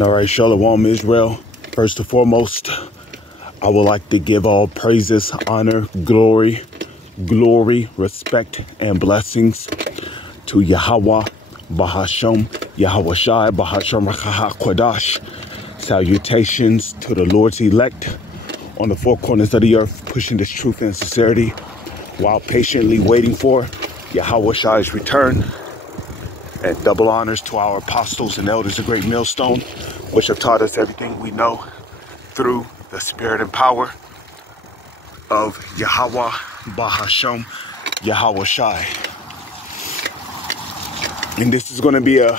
All right, Shalom Israel. First and foremost, I would like to give all praises, honor, glory, respect, and blessings to Yahweh, Bahasham, Yahweh Shai, Bahasham Rakha Kwadash. Salutations to the Lord's elect on the four corners of the earth, pushing this truth and sincerity while patiently waiting for Yahweh Shai's return. And double honors to our apostles and elders of Great Millstone, which have taught us everything we know through the spirit and power of Yahweh, Bahasham, Yahweh Shai. And this is going to be a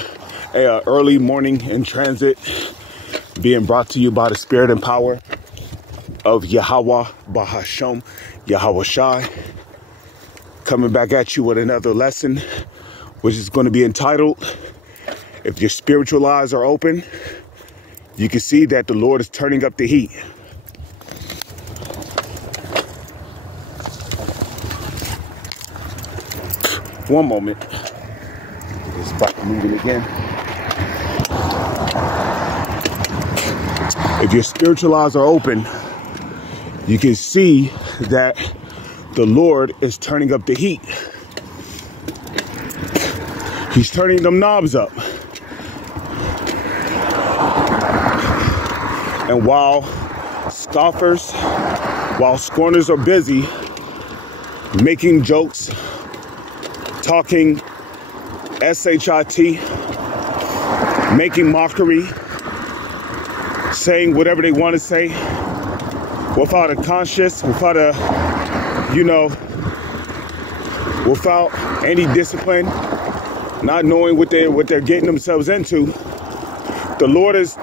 early morning in transit, being brought to you by the spirit and power of Yahweh, Bahasham, Yahweh Shai. Coming back at you with another lesson, which is going to be entitled, If Your Spiritual Eyes Are Open, You Can See That the Lord is Turning Up the Heat. One moment. It's about to move it again. If your spiritual eyes are open, you can see that the Lord is turning up the heat. He's turning them knobs up. And while scoffers, while scorners are busy making jokes, talking shit, making mockery, saying whatever they want to say without a conscience, without without any discipline, not knowing what they're getting themselves into, the Lord is,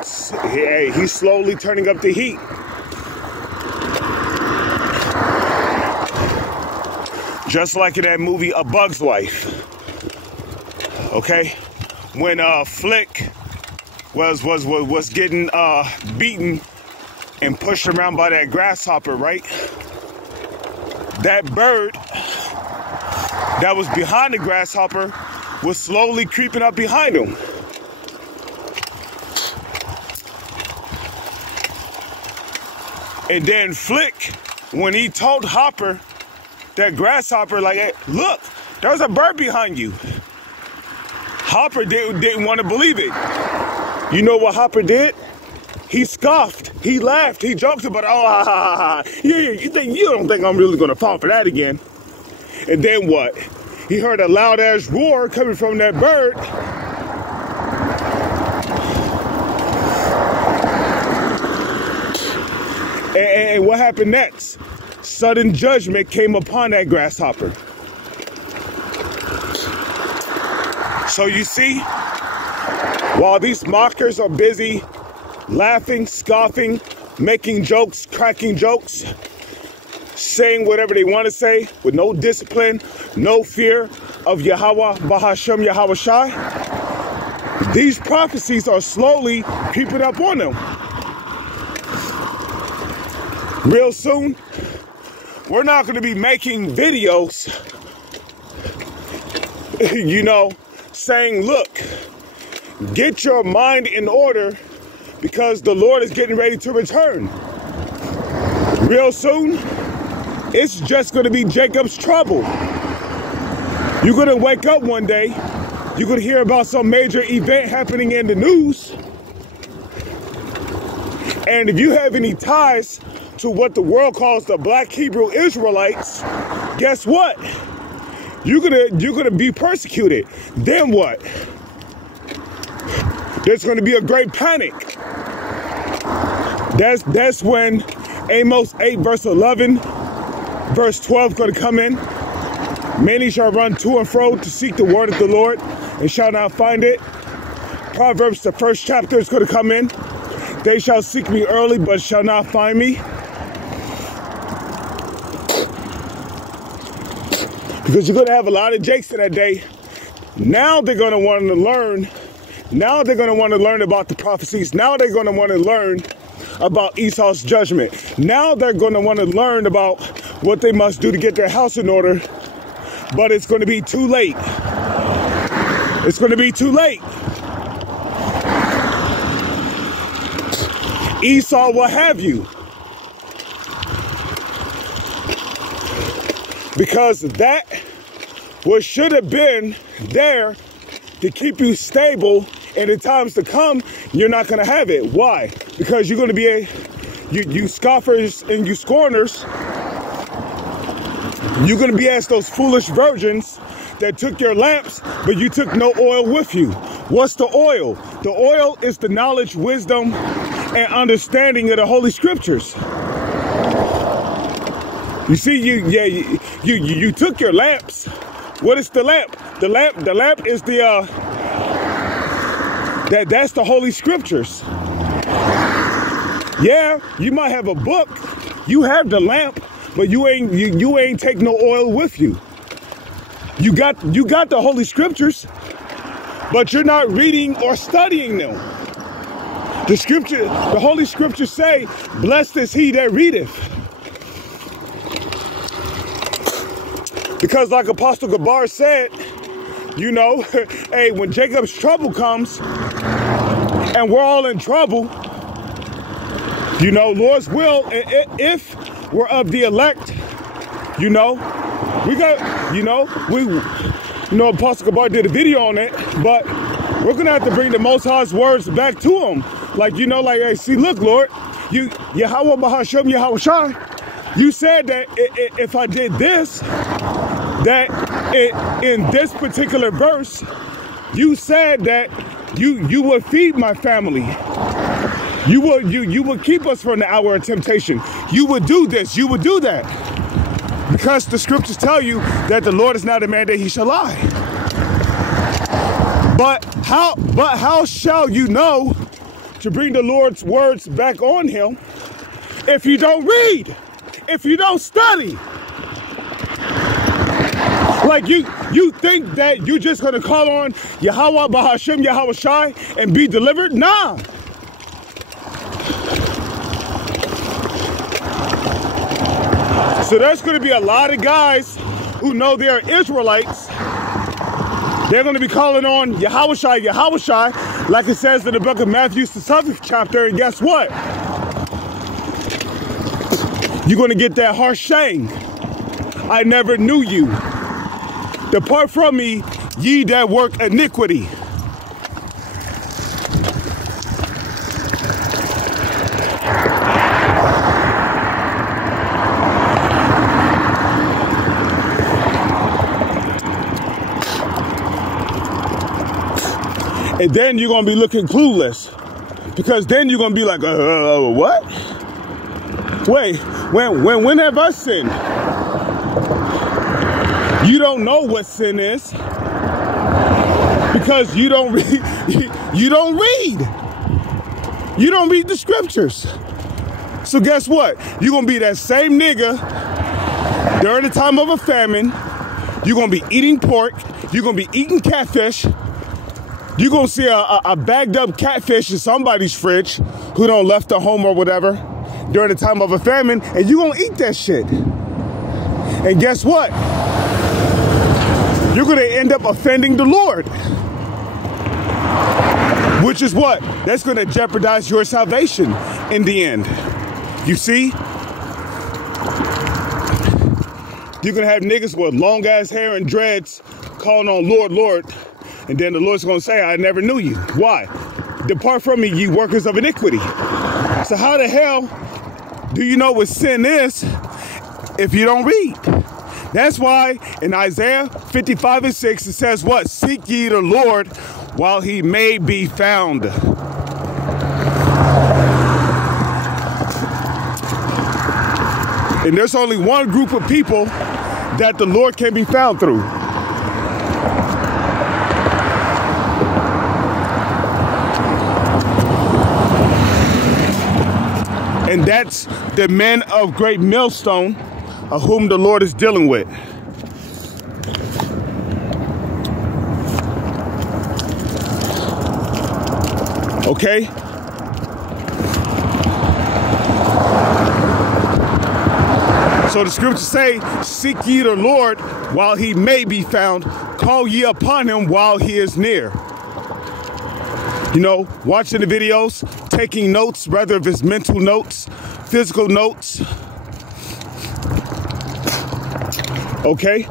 he's slowly turning up the heat. Just like in that movie, A Bug's Life. Okay? When Flick was getting beaten and pushed around by that grasshopper, right? That bird that was behind the grasshopper was slowly creeping up behind him. And then Flick, when he told Hopper, that grasshopper, like, hey, look, there's a bird behind you. Hopper didn't want to believe it. You know what Hopper did? He scoffed, he laughed, he joked about it. Oh, yeah, you don't think I'm really gonna fall for that again? And then what? He heard a loud ass roar coming from that bird. And what happened next? Sudden judgment came upon that grasshopper. So you see, while these mockers are busy laughing, scoffing, making jokes, cracking jokes, saying whatever they want to say with no discipline, no fear of Yahweh, Bahasham, Yahweh Shai, these prophecies are slowly creeping up on them. Real soon, we're not going to be making videos, saying, look, get your mind in order because the Lord is getting ready to return. Real soon, it's just going to be Jacob's trouble. You're going to wake up one day, you're going to hear about some major event happening in the news. And if you have any ties to what the world calls the Black Hebrew Israelites, guess what? You're gonna be persecuted. Then what? There's gonna be a great panic. That's when Amos 8 verse 11, verse 12 gonna come in. Many shall run to and fro to seek the word of the Lord and shall not find it. Proverbs, the first chapter, is gonna come in. They shall seek me early, but shall not find me. Because you're going to have a lot of jakes in that day. Now they're going to want to learn. Now they're going to want to learn about the prophecies. Now they're going to want to learn about Esau's judgment. Now they're going to want to learn about what they must do to get their house in order. But it's going to be too late. It's going to be too late. Esau will have you. Because that what should have been there to keep you stable in the times to come, you're not going to have it. Why? Because you're going to be you scoffers and you scorners, you're going to be as those foolish virgins that took your lamps, but you took no oil with you. What's the oil? The oil is the knowledge, wisdom, and understanding of the Holy Scriptures. You see, you took your lamps. What is the lamp? The lamp is that's the Holy Scriptures. Yeah, you might have a book. You have the lamp, but you ain't take no oil with you. You got the Holy Scriptures, but you're not reading or studying them. The Holy Scriptures say, "Blessed is he that readeth." Because like Apostle Gabar said, you know, hey, when Jacob's trouble comes and we're all in trouble, you know, Lord's will, if we're of the elect, you know, we got, you know, Apostle Gabar did a video on it, but we're going to have to bring the Most High's words back to him. Like, you know, like, hey, see, look, Lord, Yahweh Bahashem Yahweh Shai, you said that if I did this, that in this particular verse, you said that you would feed my family. You would keep us from the hour of temptation. You would do this. You would do that. Because the scriptures tell you that the Lord is not a man that he shall lie. But how shall you know to bring the Lord's words back on him if you don't read, if you don't study? Like you think that you're just gonna call on Yahweh Bahashem Yahweh Shai and be delivered? Nah. So there's gonna be a lot of guys who know they're Israelites. They're gonna be calling on Yahweh Shai, Yahweh Shai, like it says in the book of Matthew, the 7th chapter, and guess what? You're gonna get that harsh saying, "I never knew you. Depart from me, ye that work iniquity." And then you're going to be looking clueless. Because then you're going to be like, what? Wait, when have I sinned? You don't know what sin is because you don't read. You don't read. You don't read the scriptures. So guess what? You're gonna be that same nigga during the time of a famine. You're gonna be eating pork. You're gonna be eating catfish. You're gonna see a bagged up catfish in somebody's fridge who don't left the home or whatever during the time of a famine, and you're gonna eat that shit. And guess what? You're going to end up offending the Lord. Which is what? That's going to jeopardize your salvation in the end. You see? You're going to have niggas with long ass hair and dreads calling on Lord, Lord. And then the Lord's going to say, "I never knew you." Why? "Depart from me, ye workers of iniquity." So how the hell do you know what sin is if you don't read? That's why in Isaiah 55:6, it says what? "Seek ye the Lord while he may be found." And there's only one group of people that the Lord can be found through. And that's the men of great millstone, of whom the Lord is dealing with. Okay? So the scriptures say, "Seek ye the Lord while he may be found. Call ye upon him while he is near." You know, watching the videos, taking notes, whether if it's mental notes, physical notes. Okay?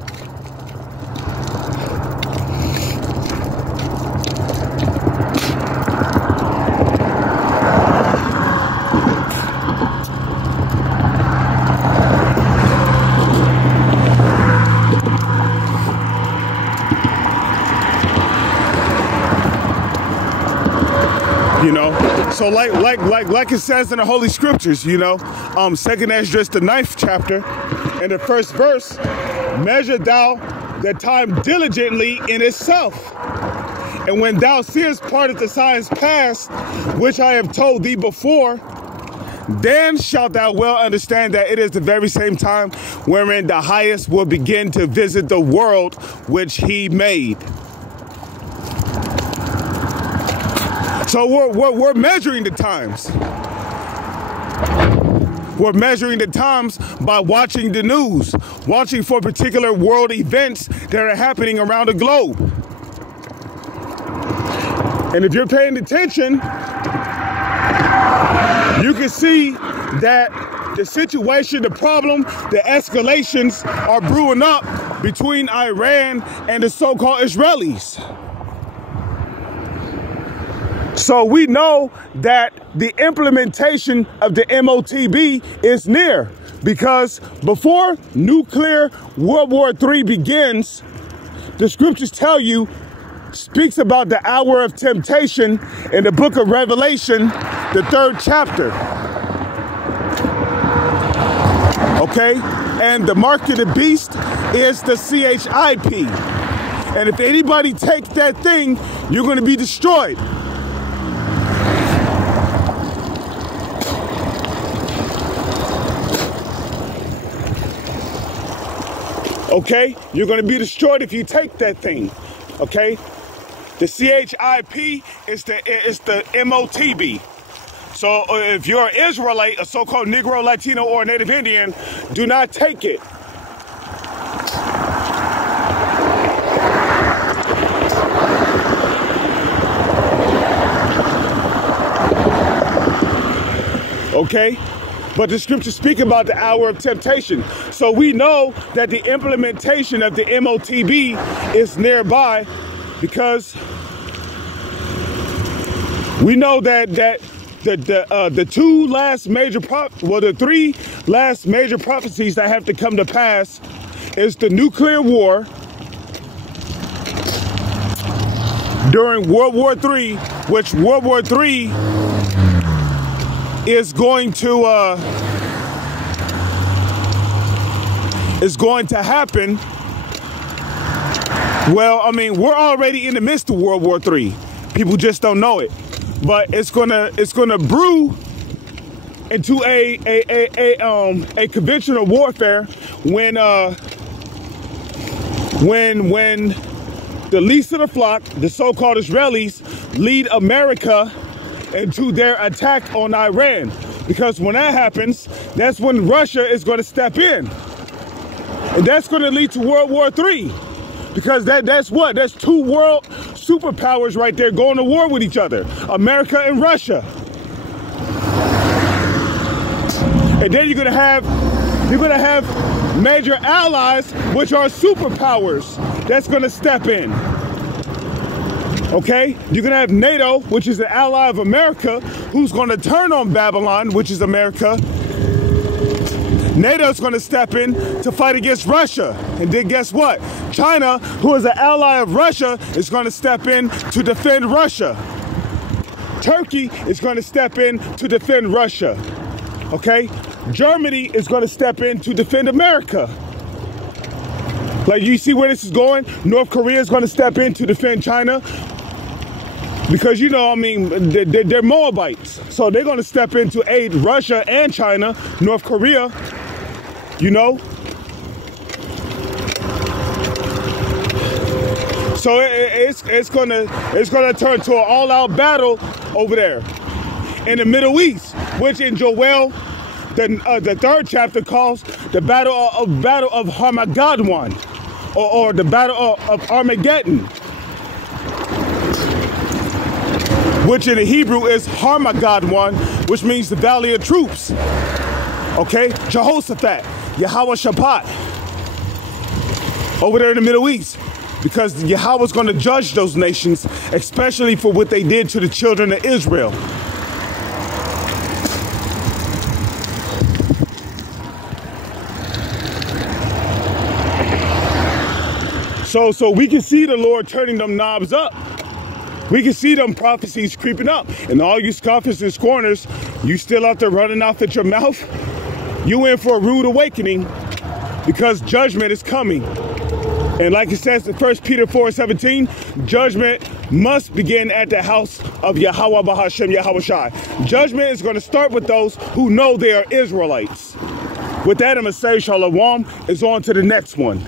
You know, so like it says in the Holy Scriptures, you know, 2nd Esdras, the 9th chapter, in the 1st verse, measure thou the time diligently in itself. And when thou seest part of the signs past, which I have told thee before, then shalt thou well understand that it is the very same time wherein the highest will begin to visit the world which he made. So we're measuring the times. We're measuring the times by watching the news, watching for particular world events that are happening around the globe. And if you're paying attention, you can see that the situation, the problem, the escalations are brewing up between Iran and the so-called Israelis. So we know that the implementation of the MOTB is near, because before nuclear World War III begins, the scriptures tell you, speaks about the hour of temptation in the book of Revelation, the 3rd chapter. Okay? And the mark of the beast is the CHIP. And if anybody takes that thing, you're going to be destroyed. Okay, you're going to be destroyed if you take that thing. Okay, the CHIP is the MOTB. So if you're an Israelite, a so-called Negro, Latino, or Native Indian, do not take it. Okay? But the scriptures speak about the hour of temptation. So we know that the implementation of the MOTB is nearby, because we know that the three last major prophecies that have to come to pass is the nuclear war during World War III, which World War III is going to happen. Well, I mean, we're already in the midst of World War III. People just don't know it, but it's gonna brew into a conventional warfare when the least of the flock, the so-called Israelis, lead America into their attack on Iran. Because when that happens, that's when Russia is going to step in. And that's going to lead to World War III. Because that's what? That's two world superpowers right there going to war with each other. America and Russia. And then you're going to have major allies, which are superpowers, that's going to step in. Okay, you're going to have NATO, which is an ally of America, who's going to turn on Babylon, which is America. NATO's going to step in to fight against Russia. And then guess what? China, who is an ally of Russia, is going to step in to defend Russia. Turkey is going to step in to defend Russia. Okay? Germany is going to step in to defend America. Like, you see where this is going? North Korea is going to step in to defend China. Because, you know, I mean, they're Moabites. So they're going to step in to aid Russia and China, North Korea, you know. So it's gonna turn to an all-out battle over there in the Middle East, which in Joel, the 3rd chapter, calls the battle of Armageddon, or the battle of Armageddon. which in the Hebrew is Harmageddon, which means the valley of troops. Okay, Jehoshaphat, Yahweh Shabbat, over there in the Middle East, because Yahweh's going to judge those nations, especially for what they did to the children of Israel. So we can see the Lord turning them knobs up. We can see them prophecies creeping up. And all you scoffers and scorners, you still out there running off at your mouth, you in for a rude awakening, because judgment is coming. And like it says in 1 Peter 4:17, judgment must begin at the house of Yahweh Bahashem Yahweh Shai. Judgment is going to start with those who know they are Israelites. With that, I'm going to say Shalom is on to the next one.